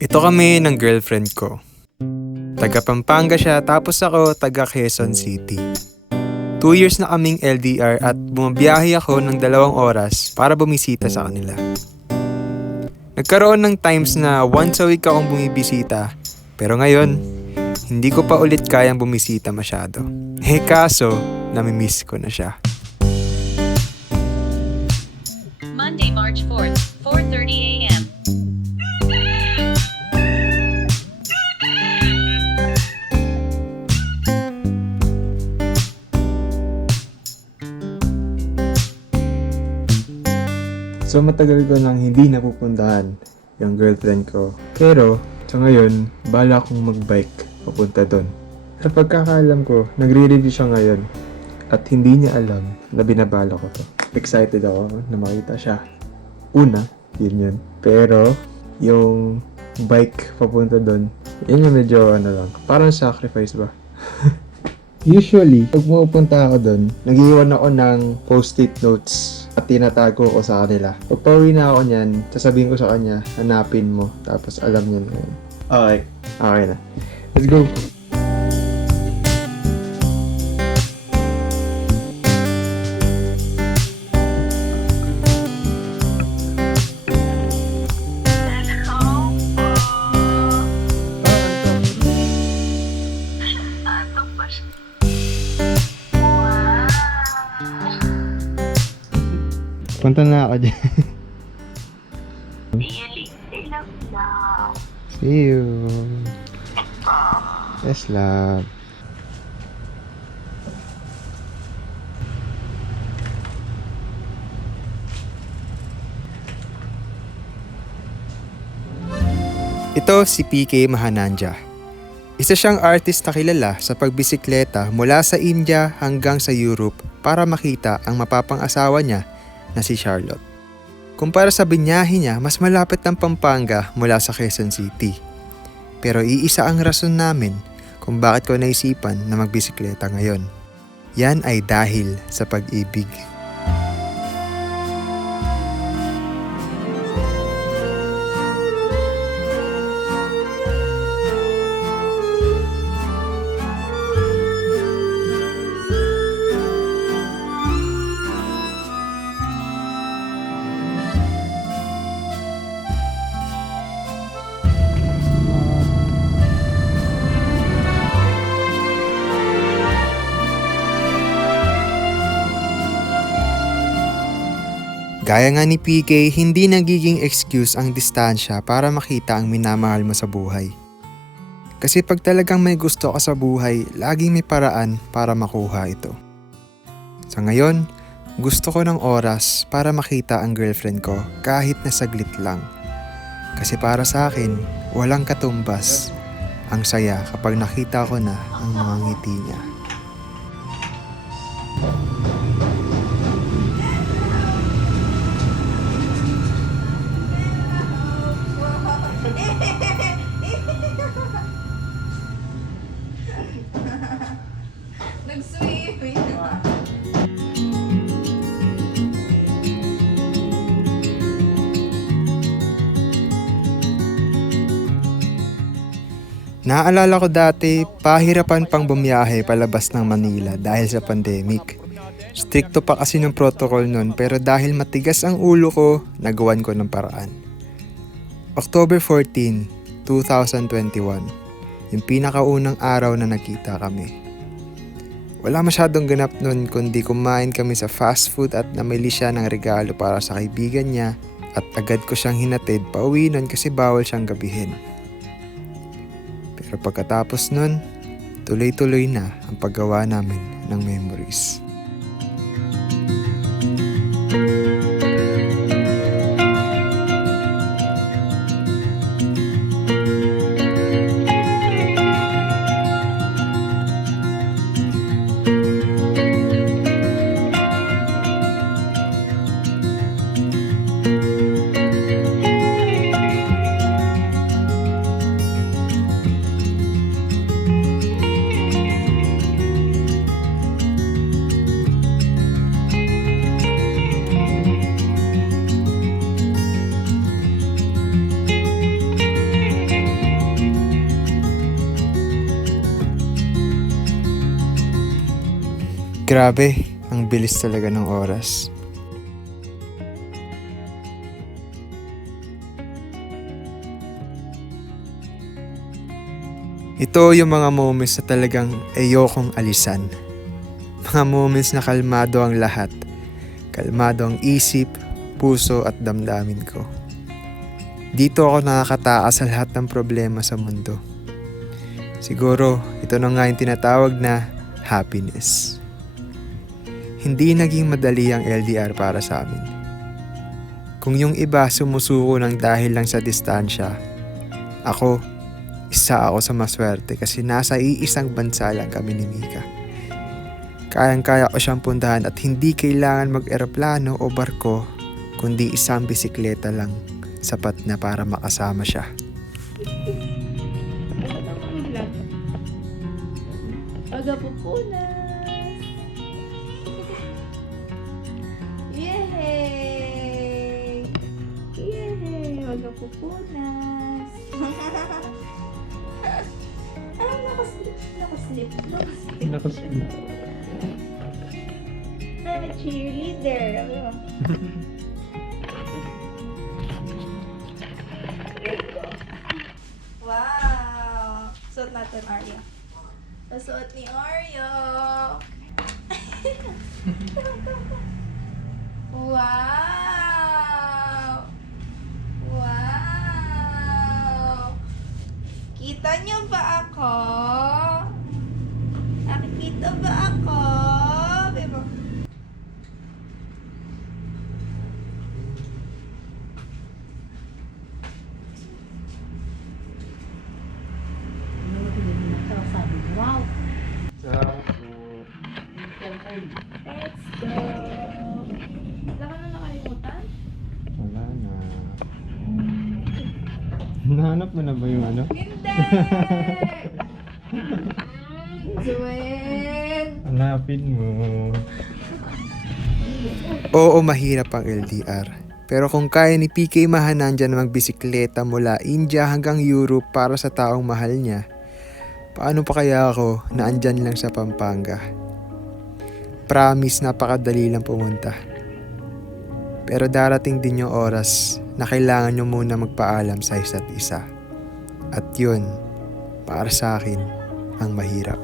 Ito kami ng girlfriend ko. Taga Pampanga siya tapos ako taga Quezon City. 2 years na kaming LDR at bumabiyahe ako ng 2 oras para bumisita sa kanila. Nagkaroon ng times na once a week akong bumibisita, pero ngayon, hindi ko pa ulit kayang bumisita masyado. Kaso, namimiss ko na siya. Monday, March 4th, 4:30 a.m. So matagal ko nang hindi napupuntahan yung girlfriend ko. Pero sa ngayon, bala akong mag-bike papunta doon. Sa pagkakaalam ko, nagre-review siya ngayon at hindi niya alam na binabala ko to. Excited ako na makita siya. Una, yun. Pero yung bike papunta doon, yun yung medyo lang, parang sacrifice ba? Usually, pag pupunta ako doon, nag-iwan ako ng post-it notes at tinatago ko sa kanila. Pag pauwi na ako niyan, sasabihin ko sa kanya, hanapin mo. Tapos alam niya na yun. Okay na. Let's go! Punta na ako dyan. See you. Yes, love. Ito si PK Mahananja. Isa siyang artist na kilala sa pagbisikleta mula sa India hanggang sa Europe para makita ang mapapang-asawa niya na si Charlotte. Kumpara sa binyahe niya, mas malapit ang Pampanga mula sa Quezon City. Pero iisa ang rason namin kung bakit ko naisipan na magbisikleta ngayon. Yan ay dahil sa pag-ibig. Gaya nga ni PK, hindi nagiging excuse ang distansya para makita ang minamahal mo sa buhay. Kasi pag talagang may gusto ka sa buhay, laging may paraan para makuha ito. Sa ngayon, gusto ko ng oras para makita ang girlfriend ko kahit na saglit lang. Kasi para sa akin, walang katumbas ang saya kapag nakita ko na ang mga ngiti niya. Nag-swimming. Naaalala ko dati, pahirapan pang bumiyahe palabas ng Manila dahil sa pandemic. Stricto pa kasi ng protocol nun pero dahil matigas ang ulo ko, nagawan ko ng paraan. October 14, 2021, yung pinakaunang araw na nakita kami. Wala masyadong ganap nun kundi kumain kami sa fast food at namili siya ng regalo para sa kaibigan niya at agad ko siyang hinatid pauwi nun kasi bawal siyang gabihin. Pero pagkatapos nun, tuloy-tuloy na ang paggawa namin ng memories. Grabe, ang bilis talaga ng oras. Ito yung mga moments na talagang ayokong alisan. Mga moments na kalmado ang lahat. Kalmado ang isip, puso at damdamin ko. Dito ako nakakataas sa lahat ng problema sa mundo. Siguro, ito na nga yung tinatawag na happiness. Hindi naging madali ang LDR para sa amin. Kung yung iba sumusuko ng dahil lang sa distansya, isa ako sa maswerte kasi nasa iisang bansa lang kami ni Mika. Kayang-kaya ko siyang puntahan at hindi kailangan mag-eroplano o barko, kundi isang bisikleta lang sapat na para makasama siya. Agapupunas! Yay! Yay! Agapupunas! Nakaslip. I'm a cheerleader. Wow! Suot natin, Arya. Nasuot ni Oreo. Wow! Wow! Kita niyo ba ako? Nakikita ba ako? Bebo. Wow! Let's go! Wala ka na nakalimutan? Wala na. Nahanap mo na ba yung ano? Hindi! Joel! Hanapin mo. Oo, mahirap ang LDR. Pero kung kaya ni PK Mahanan dyan magbisikleta mula India hanggang Europe para sa taong mahal niya, paano pa kaya ako na andyan lang sa Pampanga? Promise, napakadali lang pumunta. Pero darating din yung oras na kailangan nyo muna magpaalam sa isa't isa. At yun, para sa akin, ang mahirap.